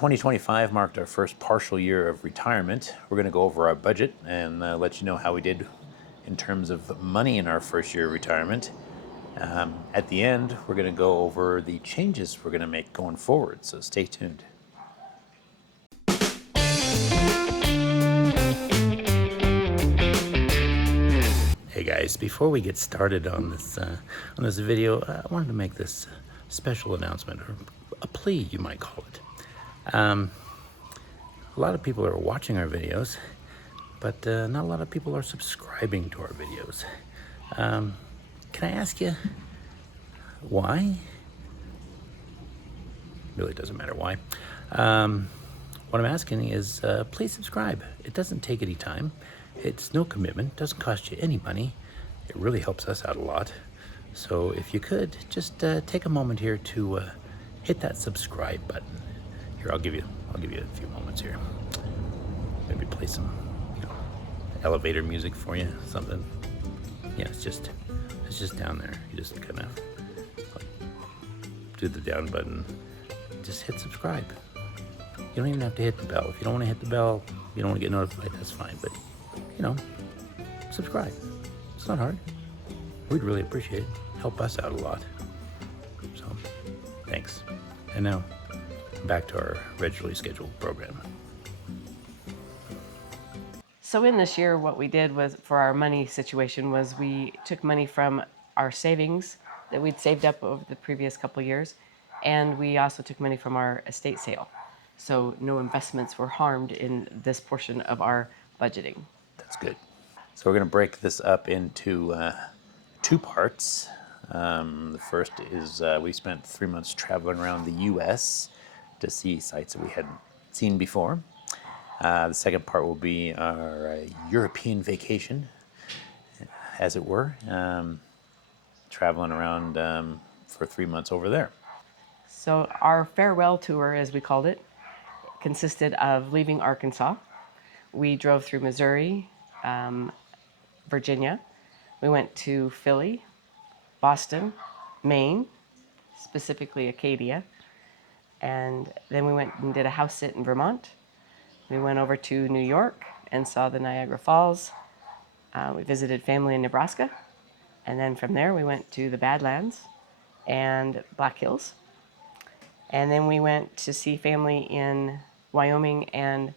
2025 marked our first partial year of retirement. We're going to go over our budget and let you know how we did in terms of money in our first year of retirement. At the end, we're going to go over the changes we're going to make going forward, so stay tuned. Hey guys, before we get started on this video, I wanted to make this special announcement, or a plea you might call it. A lot of people are watching our videos, but not a lot of people are subscribing to our videos. Can I ask you why? Really doesn't matter why. What I'm asking is please subscribe. It doesn't take any time. It's no commitment, doesn't cost you any money. It really helps us out a lot. So if you could, just take a moment here to hit that subscribe button. Here, I'll give you a few moments here. Maybe play some, elevator music for you, something. Yeah, it's just down there. You just kind of do the down button. Just hit subscribe. You don't even have to hit the bell. If you don't want to hit the bell, you don't want to get notified, that's fine. But, subscribe. It's not hard. We'd really appreciate it. Help us out a lot. So, thanks. And now, back to our regularly scheduled program. So in this year, what we did was, for our money situation, was we took money from our savings that we'd saved up over the previous couple of years, and we also took money from our estate sale. So no investments were harmed in this portion of our budgeting. That's good. So we're going to break this up into two parts. The first is we spent 3 months traveling around the U.S. to see sites that we hadn't seen before. The second part will be our European vacation, as it were, traveling around for 3 months over there. So our farewell tour, as we called it, consisted of leaving Arkansas. We drove through Missouri, Virginia. We went to Philly, Boston, Maine, specifically Acadia. And then we went and did a house sit in Vermont. We went over to New York and saw the Niagara Falls. We visited family in Nebraska. And then from there, we went to the Badlands and Black Hills. And then we went to see family in Wyoming and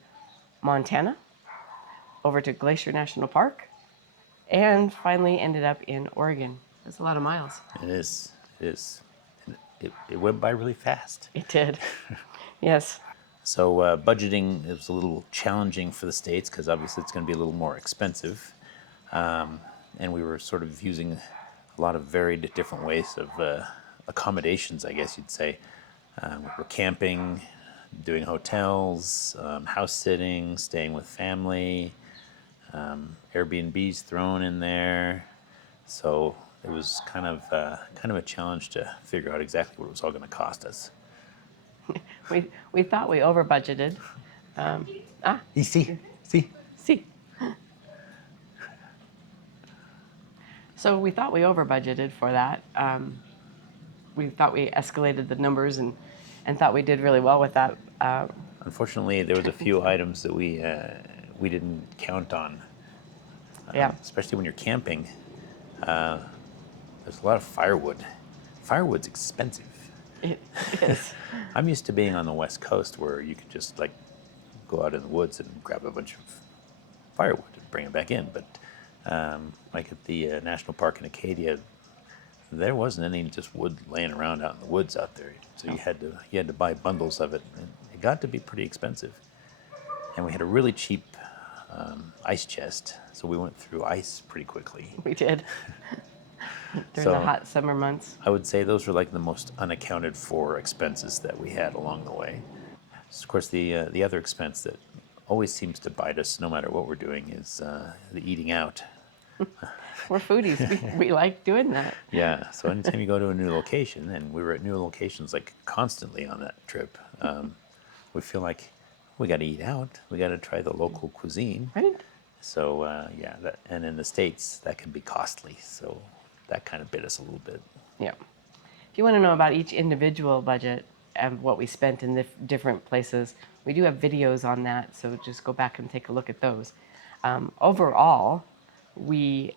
Montana, over to Glacier National Park, and finally ended up in Oregon. That's a lot of miles. It is. It went by really fast. It did. Yes. So budgeting is a little challenging for the States because obviously it's going to be a little more expensive. And we were sort of using a lot of varied different ways of accommodations, I guess you'd say. We were camping, doing hotels, house sitting, staying with family, Airbnbs thrown in there. So it was kind of a challenge to figure out exactly what it was all going to cost us. We thought we over budgeted. You see. So we thought we over budgeted for that. We thought we escalated the numbers and thought we did really well with that. Unfortunately, there was a few items that we didn't count on. Yeah. Especially when you're camping. There's a lot of firewood. Firewood's expensive. It is. I'm used to being on the West Coast where you could just go out in the woods and grab a bunch of firewood and bring it back in. But like at the National Park in Acadia, there wasn't any just wood laying around out in the woods out there. So you had to buy bundles of it. And it got to be pretty expensive. And we had a really cheap ice chest, so we went through ice pretty quickly. We did. During the hot summer months. I would say those were the most unaccounted for expenses that we had along the way. Of course, the other expense that always seems to bite us no matter what we're doing is the eating out. We're foodies. We like doing that. Yeah, so anytime you go to a new location, and we were at new locations constantly on that trip, we feel like we got to eat out. We got to try the local cuisine. Right. So and in the States, that can be costly. So that kind of bit us a little bit. Yeah. If you want to know about each individual budget, what we spent in the different places. We do have videos on that, so just go back and take a look at those. Overall, we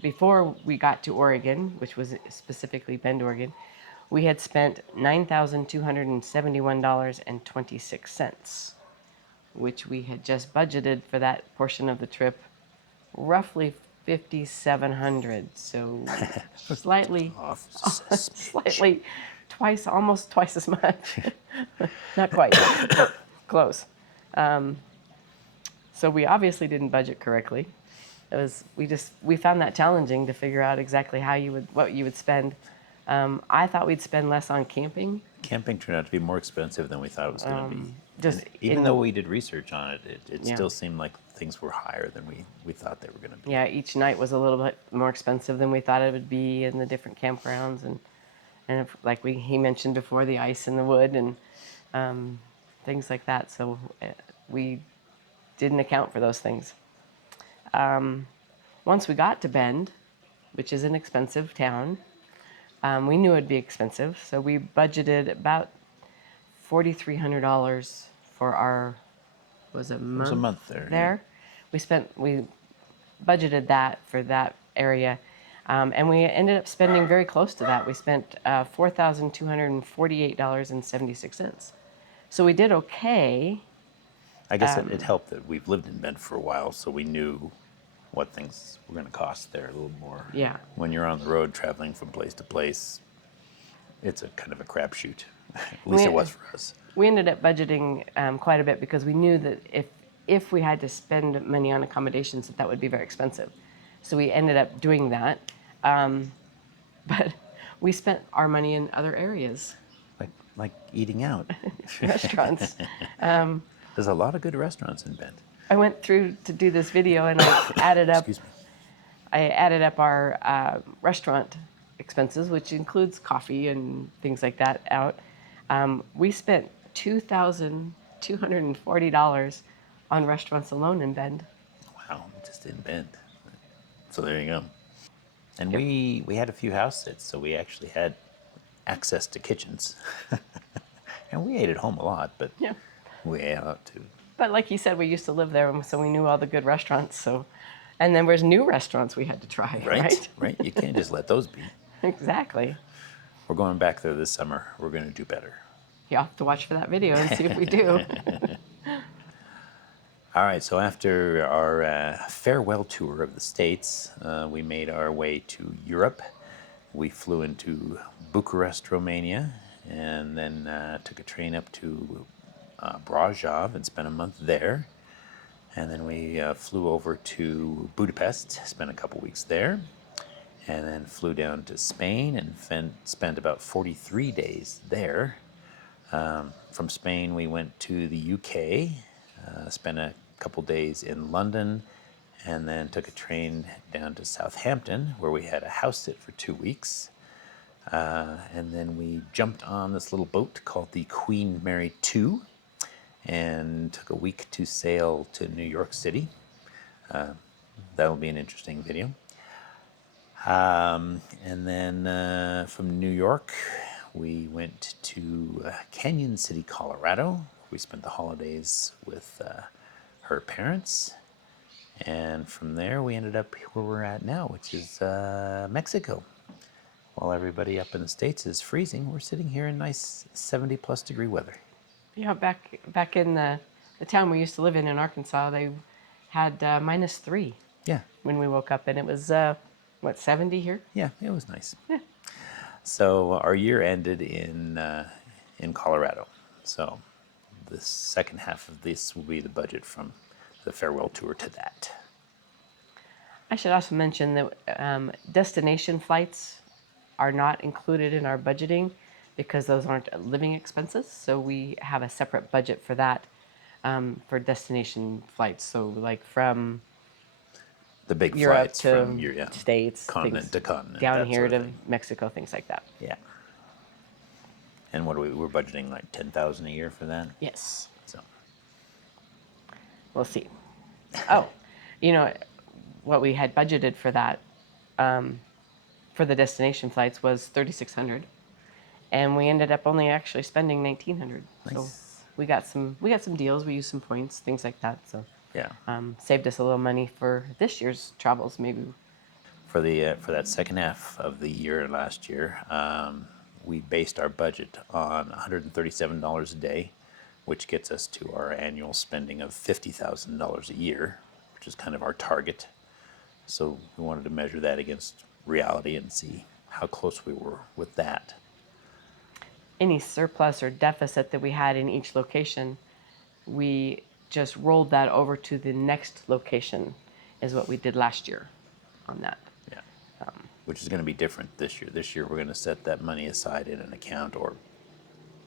before we got to Oregon, which was specifically Bend, Oregon, we had spent $9,271.26, which we had just budgeted for that portion of the trip, roughly 5,700. So slightly, Off just a smidge. slightly almost twice as much. Not quite, but close. So we obviously didn't budget correctly. We found that challenging to figure out exactly what you would spend. I thought we'd spend less on camping. Camping turned out to be more expensive than we thought it was going to be. Just And even though we did research on it, it Yeah. still seemed like things were higher than we thought they were going to be. Yeah, each night was a little bit more expensive than we thought it would be in the different campgrounds, and like he mentioned before, the ice in the wood and things like that. So we didn't account for those things. Once we got to Bend, which is an expensive town, we knew it'd be expensive, so we budgeted about $4,300 for our month. It was a month there. There, we budgeted that for that area, and we ended up spending very close to that. We spent $4,248.76. So we did okay. I guess it helped that we've lived in Bend for a while, so we knew what things were going to cost there a little more. Yeah. When you're on the road traveling from place to place, it's a kind of a crapshoot. At least it was for us. We ended up budgeting quite a bit because we knew that if we had to spend money on accommodations, that would be very expensive. So we ended up doing that. But we spent our money in other areas. Like eating out. Restaurants. There's a lot of good restaurants in Bend. I went through to do this video and I added up. Excuse me. I added up our restaurant expenses, which includes coffee and things like that. We spent $2,240 on restaurants alone in Bend. Wow, just in Bend. So there you go. And we had a few house sits, so we actually had access to kitchens. And we ate at home a lot, but Yeah. we ate out too. But like you said, we used to live there, so we knew all the good restaurants. And then there's new restaurants we had to try, right? Right. You can't just let those be. Exactly. We're going back there this summer. We're going to do better. You have to watch for that video and see if we do. All right, so after our farewell tour of the States, we made our way to Europe. We flew into Bucharest, Romania, and then took a train up to Brasov and spent a month there. And then we flew over to Budapest, spent a couple weeks there, and then flew down to Spain and spent about 43 days there. From Spain, we went to the UK, spent a couple days in London, and then took a train down to Southampton, where we had a house sit for 2 weeks. And then we jumped on this little boat called the Queen Mary 2 and took a week to sail to New York City. That'll be an interesting video. And then from New York, we went to Cañon City, Colorado. We spent the holidays with her parents. And from there, we ended up where we're at now, which is Mexico. While everybody up in the States is freezing, we're sitting here in nice 70-plus degree weather. Yeah, back in the town we used to live in Arkansas, they had -3 Yeah, when we woke up, and it was, 70 here? yeah, it was nice. Yeah. So our year ended in Colorado. So the second half of this will be the budget from the farewell tour to that. I should also mention that destination flights are not included in our budgeting because those aren't living expenses. So we have a separate budget for that, for destination flights. So like from The big Europe flights to from your States, continent things to continent. down that here sort of to thing. Mexico, things like that. Yeah. And what we're budgeting like $10,000 a year for that. Yes, So we'll see. Oh, what we had budgeted for that, for the destination flights was $3,600, and we ended up only actually spending 1,900. So Nice. we got some deals. We used some points, things like that. So Yeah. saved us a little money for this year's travels, maybe. For that second half of the year last year, we based our budget on $137 a day, which gets us to our annual spending of $50,000 a year, which is kind of our target. So we wanted to measure that against reality and see how close we were with that. Any surplus or deficit that we had in each location, we just rolled that over to the next location, is what we did last year on that. Yeah. Which is going to be different this year. This year we're going to set that money aside in an account or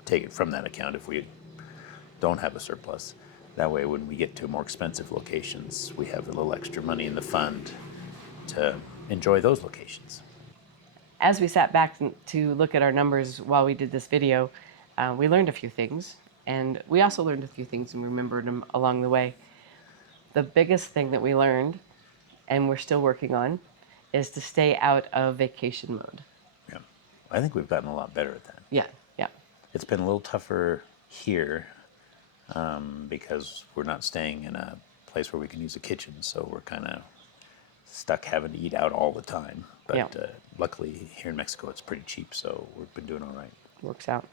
take it from that account if we don't have a surplus. That way when we get to more expensive locations, we have a little extra money in the fund to enjoy those locations. As we sat back to look at our numbers while we did this video, we learned a few things, and we also learned a few things and remembered them along the way. The biggest thing that we learned, and we're still working on, is to stay out of vacation mode. Yeah. I think we've gotten a lot better at that. Yeah, yeah. It's been a little tougher here because we're not staying in a place where we can use a kitchen, so we're kind of stuck having to eat out all the time. But Yeah. Luckily here in Mexico it's pretty cheap, so we've been doing all right. Works out.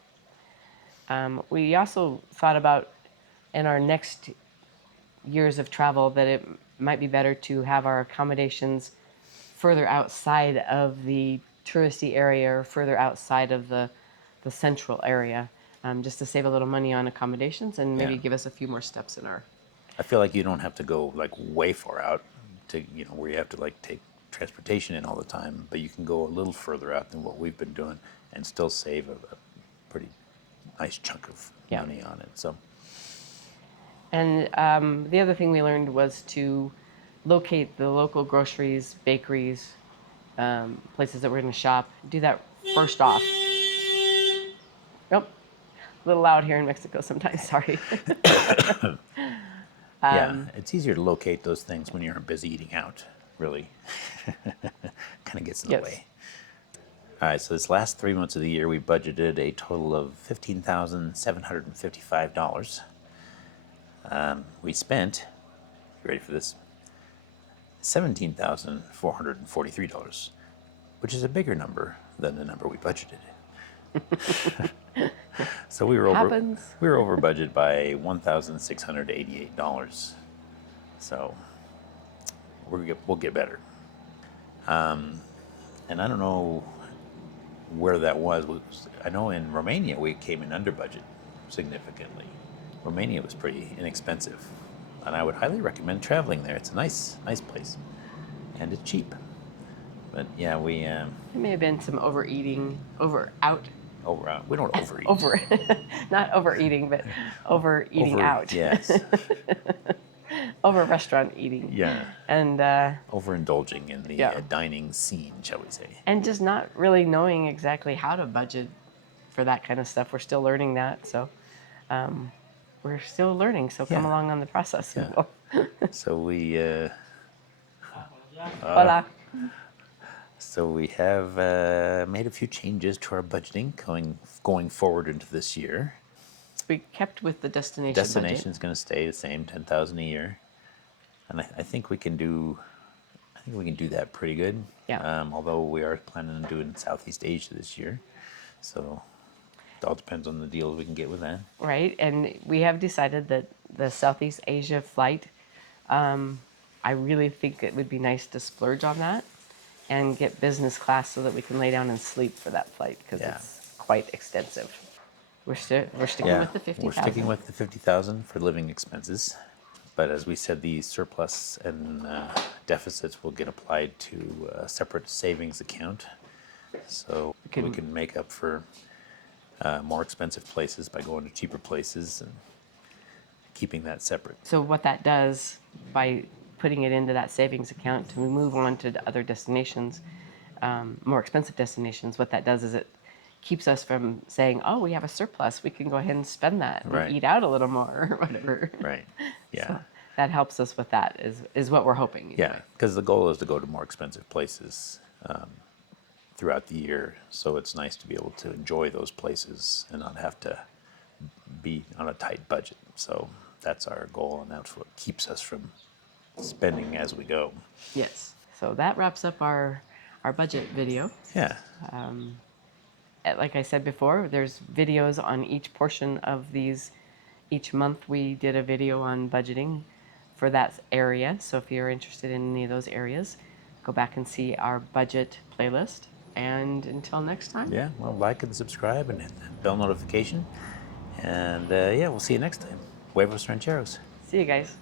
We also thought about in our next years of travel that it might be better to have our accommodations further outside of the touristy area or further outside of the central area, just to save a little money on accommodations and maybe Yeah. give us a few more steps in our. I feel like you don't have to go like way far out to, where you have to like take transportation in all the time, but you can go a little further out than what we've been doing and still save a pretty nice chunk of Yeah. money on it. So And the other thing we learned was to locate the local groceries, bakeries, places that we're going to shop. Do that first off. Nope. A little loud here in Mexico sometimes, sorry. yeah, it's easier to locate those things when you're busy eating out, really. Kind of gets in the Yes. way. All right, so this last 3 months of the year, we budgeted a total of $15,755. We spent, you ready for this? $17,443, which is a bigger number than the number we budgeted. So we were over. Happens. We were over budget by $1,688. So we'll get better. And I don't know where that was. I know in Romania we came in under budget significantly. Romania was pretty inexpensive, and I would highly recommend traveling there. It's a nice place, and it's cheap. But yeah, we There may have been some overeating, we don't overeat. not overeating, but overeating out. Yes. Over restaurant eating. Yeah. And Overindulging in the Yeah. Dining scene, shall we say? and just not really knowing exactly how to budget for that kind of stuff. We're still learning that, so we're still learning. So come Yeah. along on the process. Yeah. So we Hola. So we have made a few changes to our budgeting going forward into this year. We kept with the destination Destination's going to stay the same, 10,000 a year, and I think we can do. I think we can do that pretty good. Yeah. Although we are planning on doing Southeast Asia this year, so it all depends on the deals we can get with that. budget. Right, and we have decided that the Southeast Asia flight, I really think it would be nice to splurge on that and get business class so that we can lay down and sleep for that flight because Yeah. it's quite extensive. We're sticking with the 50,000. We're sticking with the 50,000 for living expenses, but as we said, the surplus and deficits will get applied to a separate savings account, so we can make up for more expensive places by going to cheaper places and keeping that separate. So what that does by putting it into that savings account to move on to the other destinations, more expensive destinations, what that does is it keeps us from saying, oh, we have a surplus, we can go ahead and spend that and Right. eat out a little more or whatever. Right. Yeah. So that helps us with that is what we're hoping. Yeah, because the goal is to go to more expensive places throughout the year. So it's nice to be able to enjoy those places and not have to be on a tight budget. So that's our goal, and that's what keeps us from spending as we go. Yes. So that wraps up our budget video. Yeah. Like I said before, there's videos on each portion of these. Each month we did a video on budgeting for that area. So if you're interested in any of those areas, go back and see our budget playlist. And until next time. Yeah. Well, like and subscribe and hit the bell notification. And yeah, we'll see you next time. Huevos Rancheros. See you guys.